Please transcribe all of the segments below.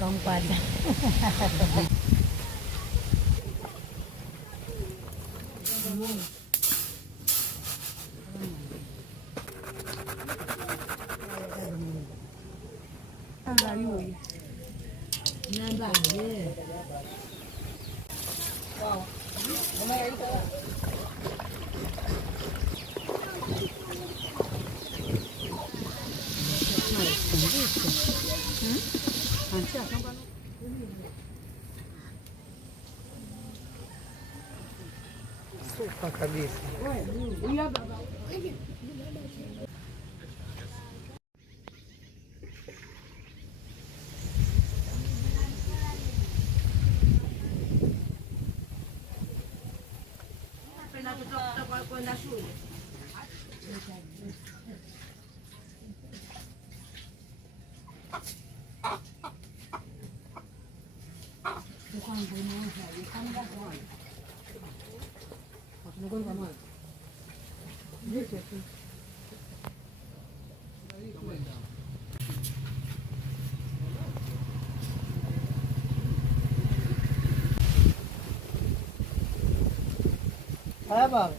Con quần. Sopa cabeça. É, Baba.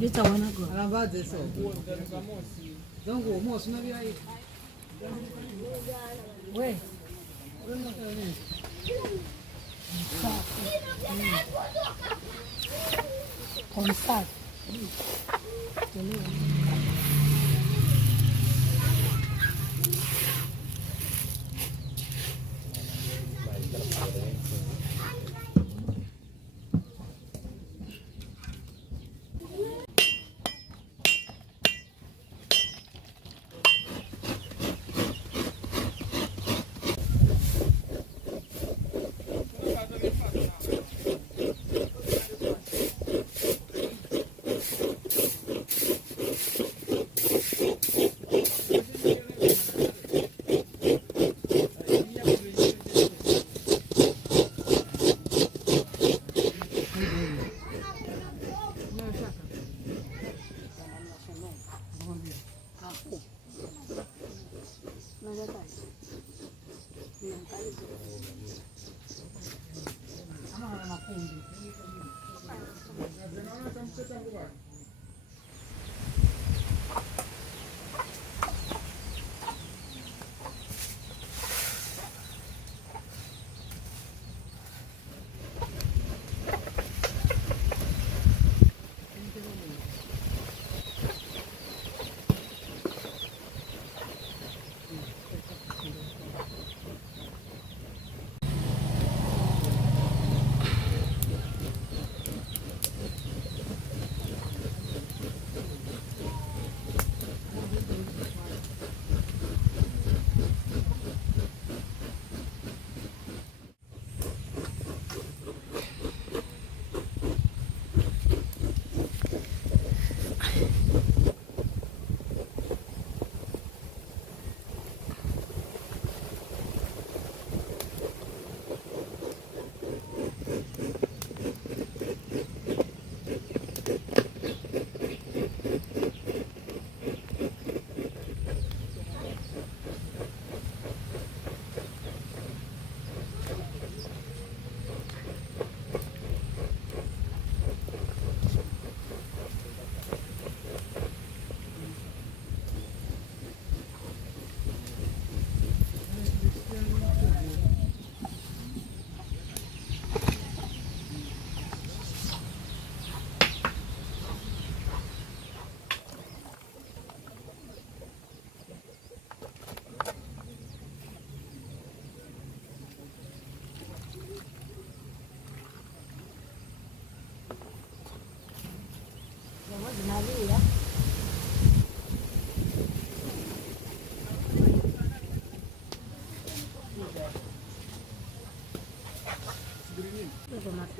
Đi chầu nó cửa. Làm bao giờ sổ? Giống của một nó đi đây. Ué. Con sạch.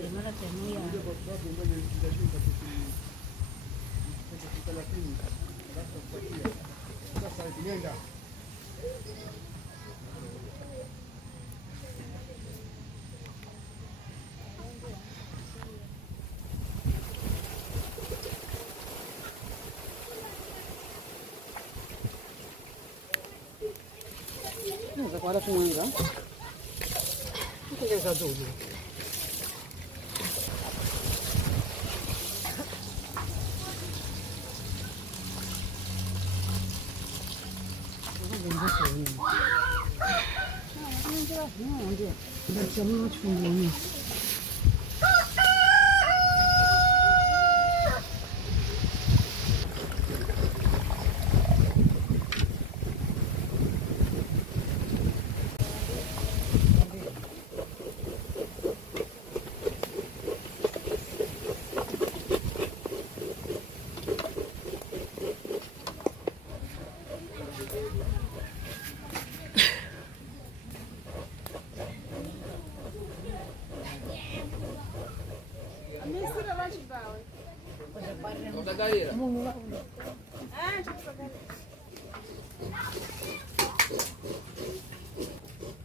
mara temuya. Agora com manga. O que é essa dúvida?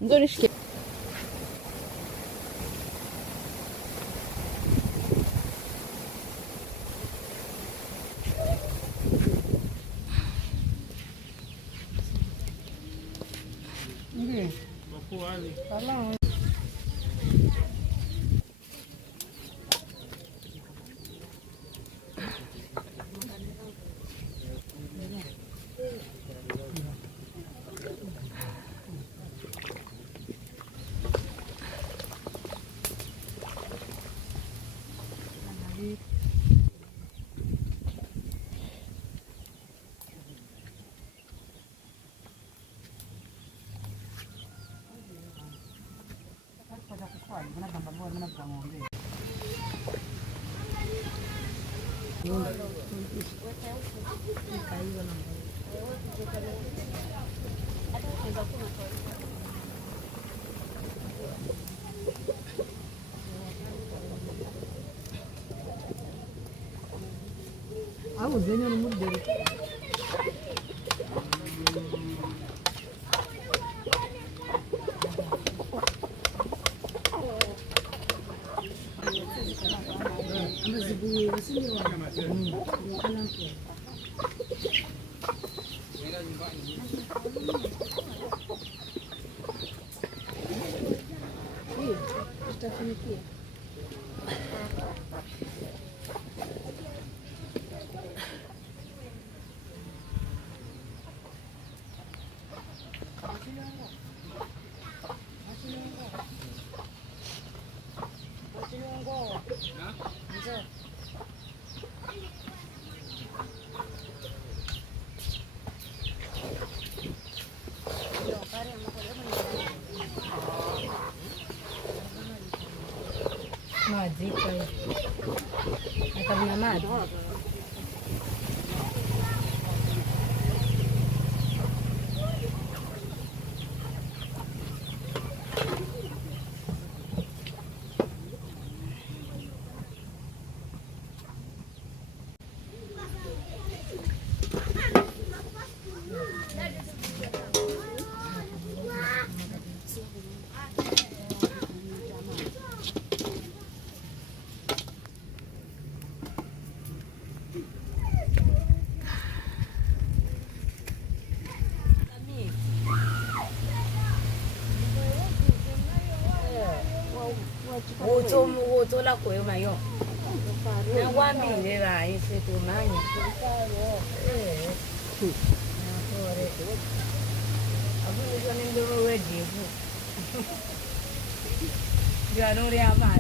Dönüşke. Au zenye no mudere. Amazibuye basinde wa. Kalampo. Hii tutafanikia. Maji kwa hiyo. Nakabina maji. Woto la koyo mayo. Na wambi le ba ise to manya. Abu yo ni ndo wedi bu. Ya no re amar.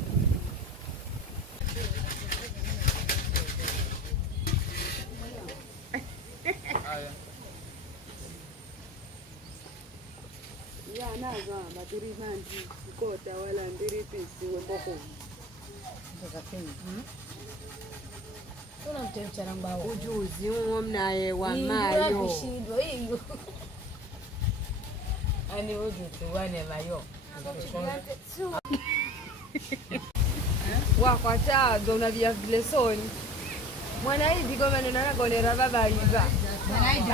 Ya naza maturi manji kota wala ndiri pisi wemboko. Unamtemcha mbao. Ujuzi umnaye wa mayo. Shindwa hiyo. Ani ujuzi wane mayo. Wakwa chazo unavia vile soni. Mwana hivi kwa maneno anagonera baba iva.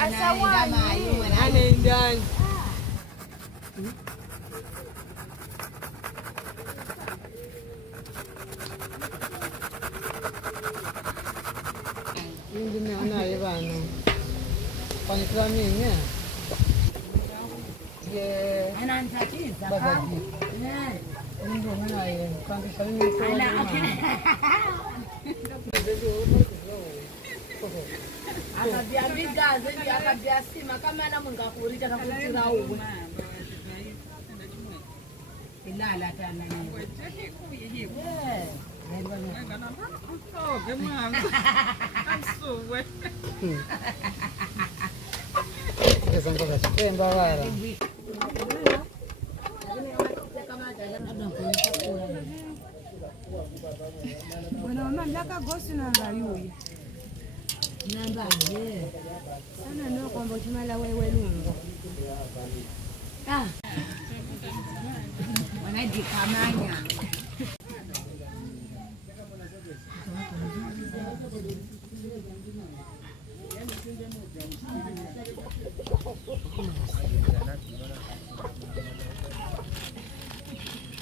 Asa wani anaendani. Mimi anaye bana. Kwani kwa mimi ye ananitatiza baba. Ndio mwanae kwanza salini sana. Akabia bigaze akabia sima kama na munga kurita na kutira uwe. Ilala tana ni. Bueno, mama ndaka gosi na ngayuye. Namba ye. Sana no kwamba chimala wewe lungo. Ah. Wanajikamanya.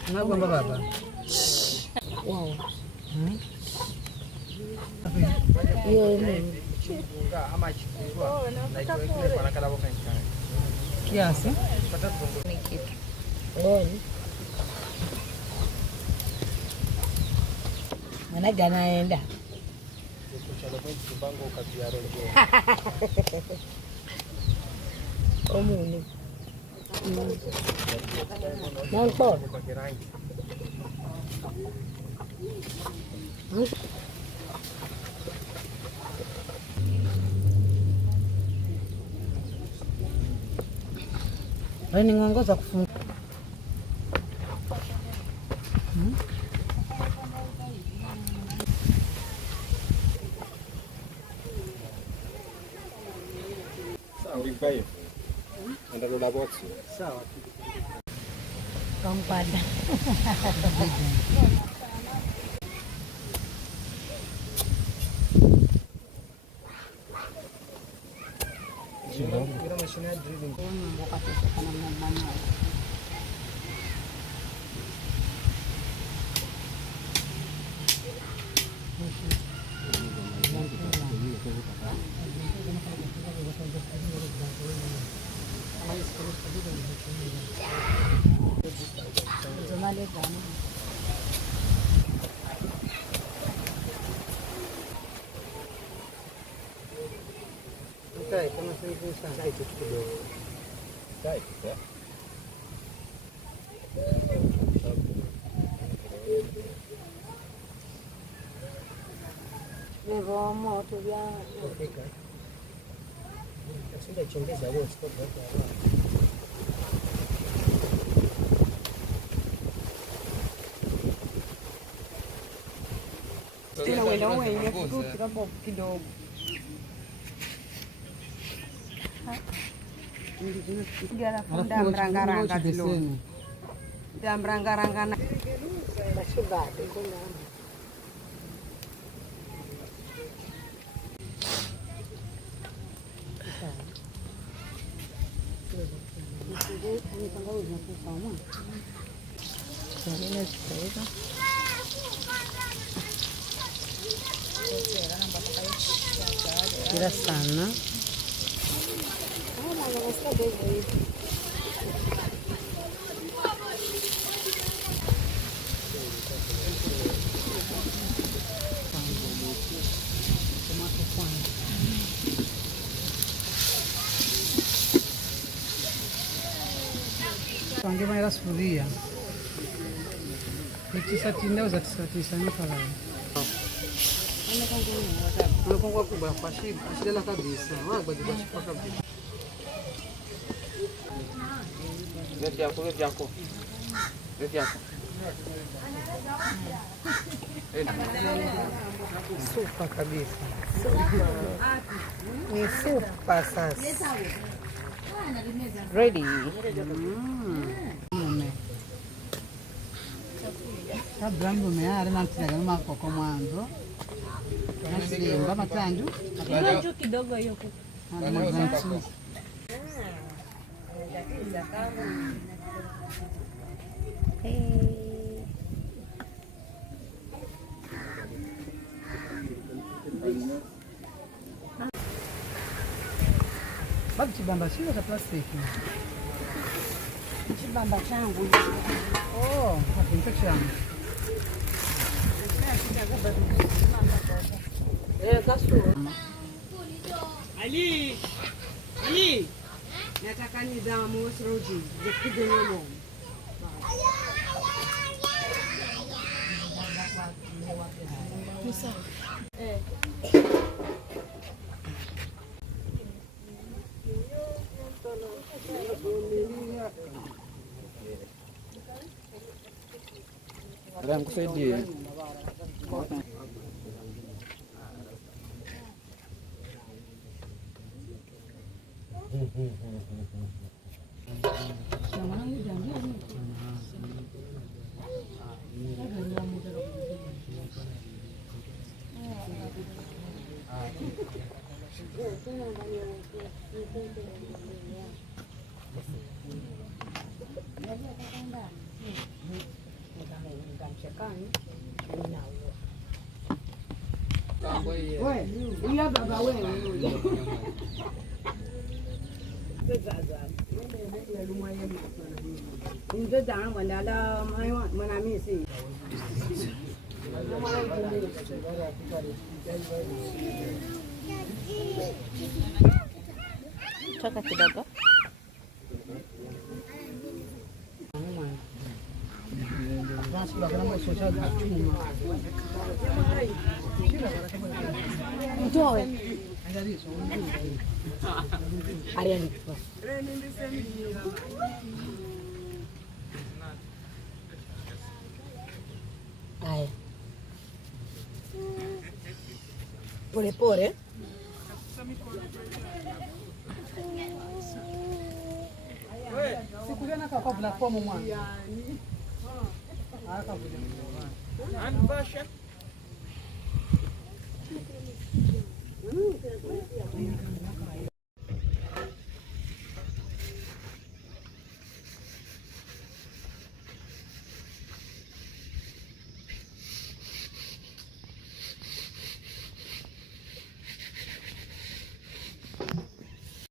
Ngagomba baba. Wow. Kiasi? Mana ganaenda. Omuni. Nampo. Ni ngongoza kufunga. Sawa, ulipai. Anda rola box. Sawa. Kompada. Kira machine drilling. Kai, kama sisi sana itu kidogo. Kai, ya. Nevo moto vya. Sasa chongeza leo stop hapo. Tena wewe wewe fruit hapo kidogo. Ndio la funda mrangaranga kidogo. Ya mrangaranga na Bashibade kuna. Kira sana. Panggil merah suria. Tisatinda uza tisatisa pala. Unapangwa kubwa kwa shida kabisa. Waga kwa kabisa. Leti yako. Super kabisa. Ni super sasa. Ready. kabla mlume namtinaga makoko mwanzo nasimba matandu Hiyo kidogo hiyo kuku. Babu kibamba sio cha plastiki. Kibamba changu. Oh, hapo changu. Ali. Nataka nidhamu usirudi. Zipige nyomo. Ram kusaidia. Iya baba wewe. Ndio jana mwandala mwana mimi. Toka kidogo. Mtoe. Ariani. Haya. Pole pole. Sikujana kwa platform mwanzo. Unversion.